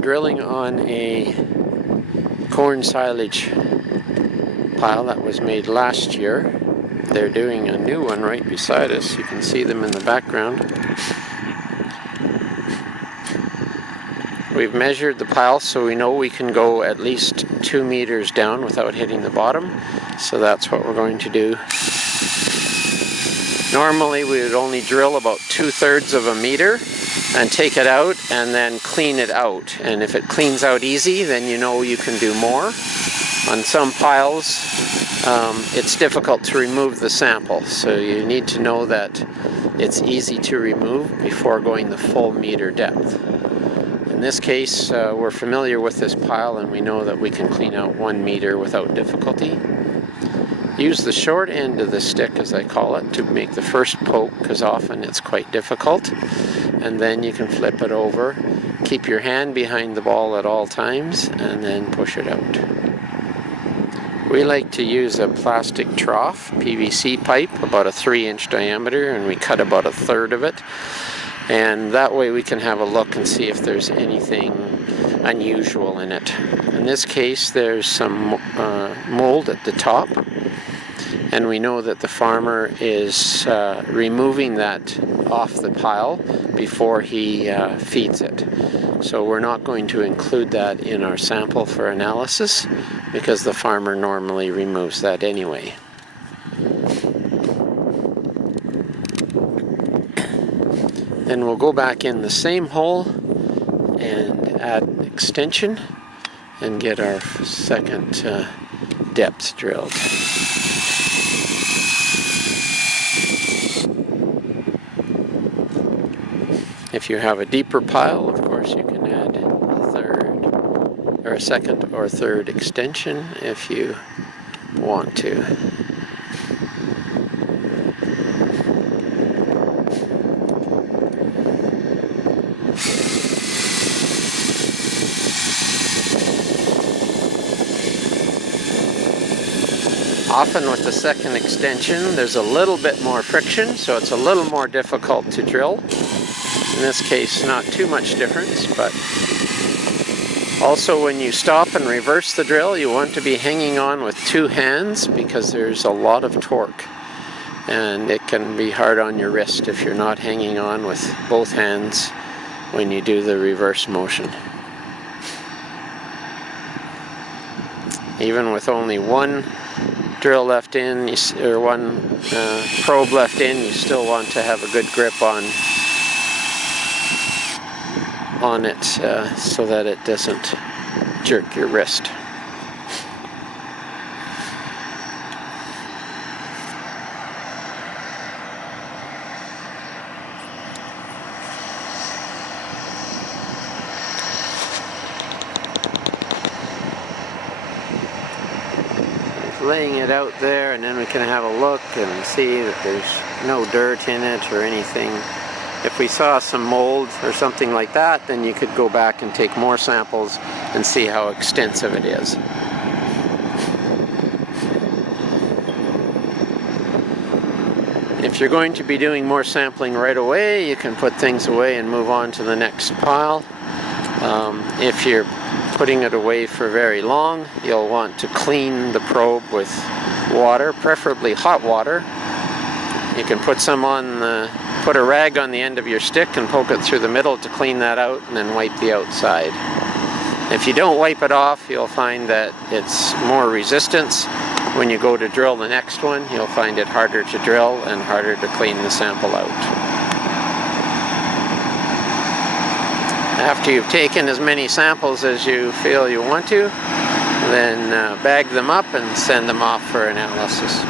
We're drilling on a corn silage pile that was made last year. They're doing a new one right beside us. You can see them in the background. We've measured the pile so we know we can go at least 2 meters down without hitting the bottom. So that's what we're going to do. Normally we would only drill about 2/3 of a meter and take it out and then clean it out. And if it cleans out easy, then you know you can do more. On some piles, it's difficult to remove the sample, so you need to know that it's easy to remove before going the full meter depth. In this case, we're familiar with this pile and we know that we can clean out 1 meter without difficulty. Use the short end of the stick, as I call it, to make the first poke, because often it's quite difficult. And then you can flip it over. Keep your hand behind the ball at all times and then push it out. We like to use a plastic trough, PVC pipe, about a 3-inch diameter, and we cut about 1/3 of it. And that way we can have a look and see if there's anything unusual in it. In this case, there's some mold at the top. And we know that the farmer is removing that off the pile before he feeds it. So we're not going to include that in our sample for analysis because the farmer normally removes that anyway. Then we'll go back in the same hole and add an extension and get our second depth drilled. If you have a deeper pile, of course, you can add a second or third extension if you want to. Often with the second extension, there's a little bit more friction, so it's a little more difficult to drill. In this case, not too much difference, but also when you stop and reverse the drill, you want to be hanging on with 2 hands because there's a lot of torque and it can be hard on your wrist if you're not hanging on with both hands when you do the reverse motion. Even with only one drill left in, or one probe left in, you still want to have a good grip on it so that it doesn't jerk your wrist. Laying it out there, and then we can have a look and see that there's no dirt in it or anything. If we saw some mold or something like that, then you could go back and take more samples and see how extensive it is. If you're going to be doing more sampling right away, you can put things away and move on to the next pile. If you're putting it away for very long, you'll want to clean the probe with water, preferably hot water. You can put put a rag on the end of your stick and poke it through the middle to clean that out, and then wipe the outside. If you don't wipe it off, you'll find that it's more resistance. When you go to drill the next one, you'll find it harder to drill and harder to clean the sample out. After you've taken as many samples as you feel you want to, then bag them up and send them off for analysis.